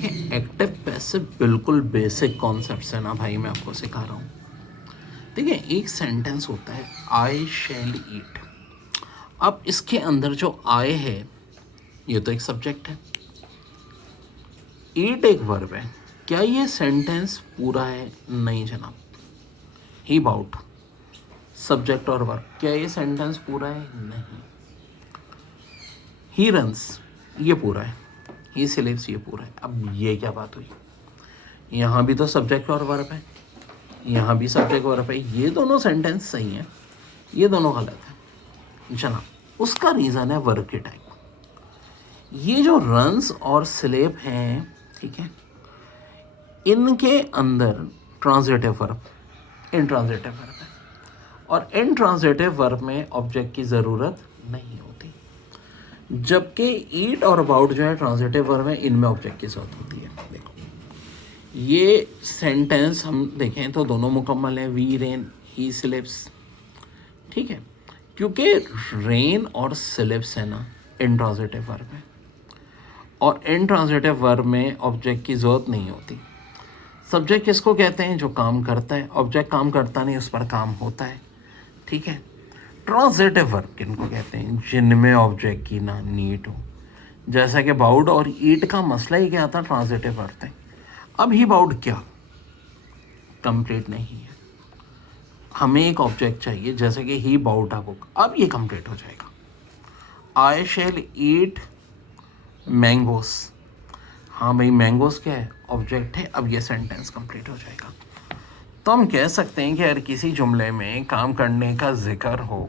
देखिए active passive बिल्कुल basic concepts है ना भाई, मैं आपको सिखा रहा हूँ। देखिए एक सेंटेंस होता है आई शैल ईट। अब इसके अंदर जो आई है ये तो एक सब्जेक्ट है, ईट एक वर्ब है। क्या ये सेंटेंस पूरा है? नहीं जनाब। ही बाउट सब्जेक्ट और वर्ब, क्या ये सेंटेंस पूरा है? नहीं। ही रन्स ये पूरा है, ही स्लीप्स ये पूरा है। अब ये क्या बात हुई? यहाँ भी तो सब्जेक्ट और वर्ब है, यहाँ भी सब्जेक्ट वर्ब है, ये दोनों सेंटेंस सही हैं, ये दोनों गलत है जनाब। उसका रीज़न है वर्ब के टाइप। ये जो रन्स और स्लेप हैं, ठीक है, इनके अंदर ट्रांजिटिव वर्ब, इनट्रांजिटिव वर्ब है, और इनट्रांजिटिव वर्ब में ऑब्जेक्ट की ज़रूरत नहीं होती, जबकि ईट और अबाउट जो है ट्रांजिटिव वर्ब है, इनमें ऑब्जेक्ट की ज़रूरत होती है। देखो ये सेंटेंस हम देखें तो दोनों मुकम्मल है, वी रेन ही स्लिप्स, ठीक है, क्योंकि रेन और स्लिप्स है ना इनट्रांजिटिव वर्ब है, और इनट्रांजिटिव वर्ब में ऑब्जेक्ट की ज़रूरत नहीं होती। सब्जेक्ट किसको कहते हैं? जो काम करता है। ऑब्जेक्ट काम करता नहीं, उस पर काम होता है, ठीक है। ट्रांजिटिव वर्ब किनको कहते हैं? जिनमें ऑब्जेक्ट की ना नीड हो, जैसा कि बाउड और ईट का मसला ही क्या था? ट्रांजिटिव वर्ब थे। अब ही बाउड क्या कंप्लीट नहीं है, हमें एक ऑब्जेक्ट चाहिए, जैसे कि ही बाउड अ बुक, अब ये कंप्लीट हो जाएगा। आई शैल ईट मैंगोस, हाँ भाई मैंगोस क्या है? ऑब्जेक्ट है। अब ये सेंटेंस कंप्लीट हो जाएगा। तो हम कह सकते हैं कि अगर किसी जुमले में काम करने का जिक्र हो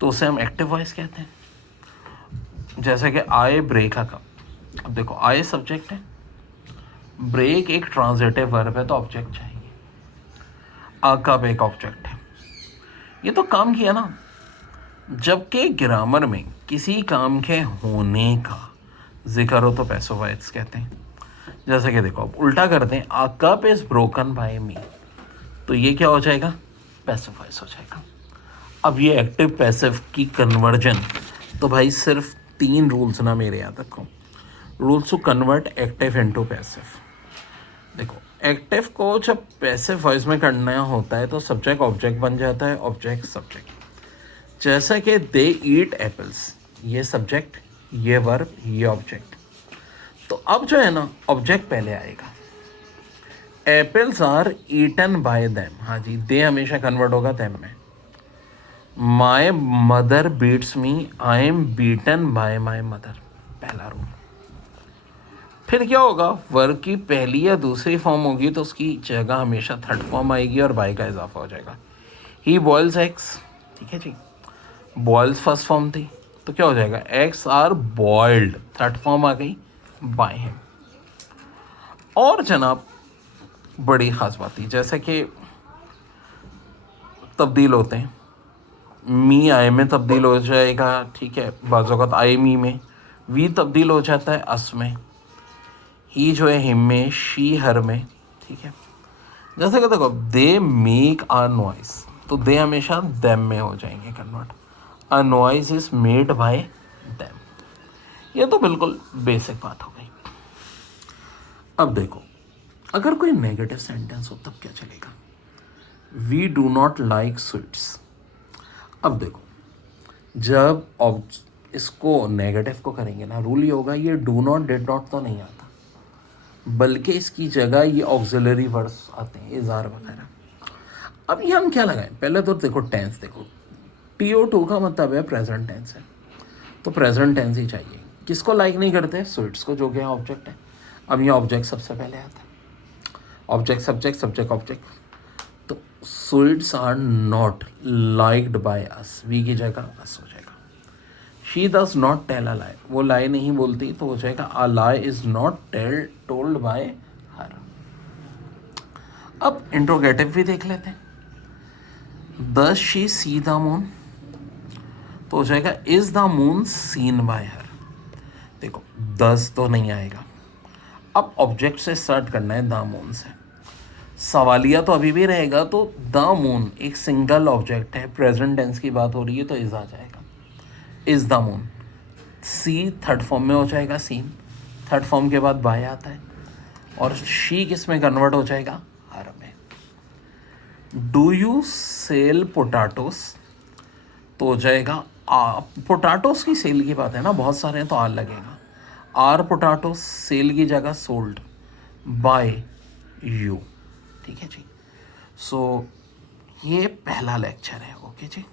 तो उसे हम एक्टिव वॉइस कहते हैं। जैसे कि आई ब्रेक अ कप, अब देखो आई सब्जेक्ट है, ब्रेक एक ट्रांजिटिव वर्ब है, तो ऑब्जेक्ट चाहिए। अ कप एक ऑब्जेक्ट है, ये तो काम किया ना। जबकि ग्रामर में किसी काम के होने का जिक्र हो तो पैसिव वॉइस कहते हैं। जैसे कि देखो अब उल्टा करते हैं, a cup is broken by me, तो ये क्या हो जाएगा? पैसिव वॉइस हो जाएगा। अब ये एक्टिव पैसिव की कन्वर्जन, तो भाई सिर्फ 3 रूल्स ना मेरे याद रखो। Rules to convert active into passive. देखो एक्टिव को जब पैसिव वॉइस में करना होता है तो सब्जेक्ट ऑब्जेक्ट बन जाता है, ऑब्जेक्ट सब्जेक्ट। जैसा कि दे ईट एप्पल्स, ये सब्जेक्ट, ये वर्ब, ये ऑब्जेक्ट। तो अब जो है ना ऑब्जेक्ट पहले आएगा। Apples are eaten by them, हाँ जी, दे हमेशा कन्वर्ट होगा देम में। My mother beats me, I am beaten by my mother, पहला रूल। फिर क्या होगा? वर्ब की पहली या दूसरी फॉर्म होगी तो उसकी जगह हमेशा थर्ड फॉर्म आएगी और बाय का इजाफा हो जाएगा। ही बॉयल्स एग्स, ठीक है जी, बॉयल्स फर्स्ट फॉर्म थी, तो क्या हो जाएगा? Eggs are boiled, third form आ गई बाय हिम। और जनाब बड़ी ख़ास बात थी, जैसे कि तब्दील होते हैं, मी आई में तब्दील हो जाएगा, ठीक है, बाज़ औक़ात आई मी में, वी तब्दील हो जाता है अस में, ही जो है हिम में, शी हर में, ठीक है। जैसे कि देखो दे मेक अ नॉइस, तो दे हमेशा देम में हो जाएंगे convert. A noise is made by them, ये तो बिल्कुल बेसिक बात हो गई। अब देखो अगर कोई नेगेटिव सेंटेंस हो तब क्या चलेगा? We do not like sweets. अब देखो जब इसको नेगेटिव को करेंगे ना, रूल ये होगा, ये डू नॉट डिड नॉट तो नहीं आता, बल्कि इसकी जगह ये ऑक्सिलरी वर्ड्स आते हैं, इज़ार वगैरह। अब ये हम क्या लगाएं? पहले तो देखो टेंस, देखो TO2 का मतलब है प्रेजेंट टेंस है, तो प्रेजेंट टेंस ही चाहिए। किसको लाइक नहीं करते? स्वीट्स को, जो कि ऑब्जेक्ट है। अब ये ऑब्जेक्ट सबसे पहले आता है, ऑब्जेक्ट सब्जेक्ट सब्जेक्ट ऑब्जेक्ट, तो sweets are not liked by us, we की जगह अस हो जाएगा। She does not tell a lie, वो लाई नहीं बोलती, तो हो जाएगा a lie is not told by her. अब इंट्रोगेटिव भी देख लेते हैं। Does she see the moon, तो हो जाएगा is the moon seen by her. देखो दस तो नहीं आएगा, अब ऑब्जेक्ट से स्टार्ट करना है, द मून से। सवालिया तो अभी भी रहेगा, तो द मून एक सिंगल ऑब्जेक्ट है, प्रेजेंट टेंस की बात हो रही है, तो इज आ जाएगा, इज द मून। सी थर्ड फॉर्म में हो जाएगा सीन, थर्ड फॉर्म के बाद बाय आता है और शी किस में कन्वर्ट हो जाएगा, हर में। डू यू सेल पोटैटोस तो हो जाएगा पोटैटोस की सेल की बात है ना, बहुत सारे हैं तो आर लगेगा। आर पोटैटोस सेल की जगह सोल्ड बाय यू। ठीक है जी। सो ये पहला लेक्चर है। ओके जी।